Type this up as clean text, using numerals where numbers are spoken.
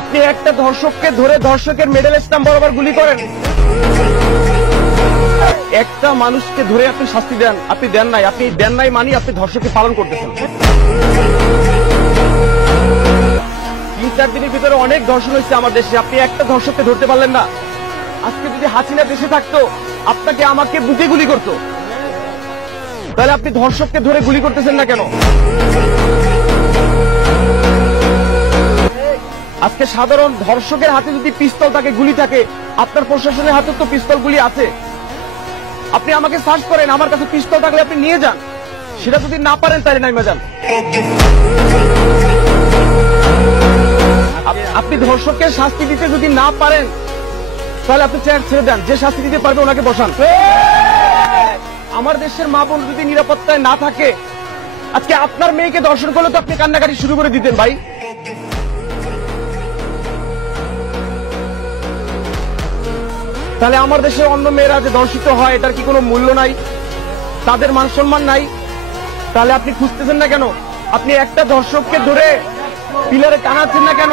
আপনি একটা ধর্ষককে ধরে ধর্ষকের মিডল স্টাম্প বরাবর গুলি করেন। একটা মানুষকে ধরে আপনি শাস্তি দেন, আপনি দেন নাই মানে আপনি ধর্ষককে পালন করতেছেন। 3-4 দিনের ভিতরে অনেক ধর্ষণ হয়েছে আমার দেশে, আপনি একটা ধর্ষককে ধরতে পারলেন না। আজকে যদি হাসিনা দেশে থাকতো আপনাকে আমাকে বুকে গুলি করতো, তাহলে আপনি ধর্ষককে ধরে গুলি করতেছেন না কেন? আজকে সাধারণ ধর্ষকের হাতে যদি পিস্তল থাকে, গুলি থাকে, আপনার প্রশাসনের হাতে তো পিস্তল গুলি আছে। আপনি আমাকে সার্চ করেন, আমার কাছে পিস্তল থাকলে আপনি নিয়ে যান, সেটা যদি না পারেন তাহলে নাইমা যান। আপনি ধর্ষককে শাস্তি দিতে যদি না পারেন তাহলে আপনি চেয়ার ছেড়ে দেন, যে শাস্তি দিতে পারবে ওনাকে বসান। আমার দেশের মা বোন যদি নিরাপত্তায় না থাকে, আজকে আপনার মেয়েকে ধর্ষণ করলে তো আপনি কান্নাকাটি শুরু করে দিতেন ভাই। তাহলে আমার দেশের অন্য মেয়েরা যে ধর্ষিত হয় এটার কি কোনো মূল্য নাই? তাদের মান সম্মান নাই? তাহলে আপনি খুঁজতেছেন না কেন? আপনি একটা ধর্ষককে ধরে পিলারে টানাচ্ছেন না কেন?